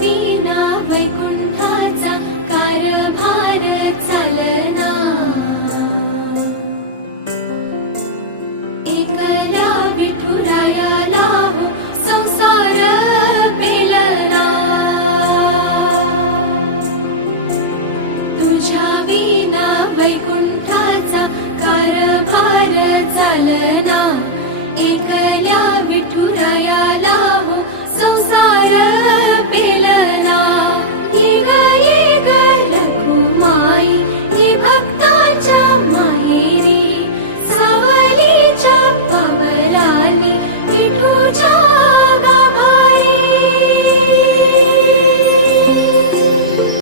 विना वैकुंठाचा कारभार चालना, एकल्या विठुरायाला हो संसार पेलना, तुझ्या विना वैकुंठाचा कारभार चालना, एकल्या विठुरायाला हो संसार पेलना.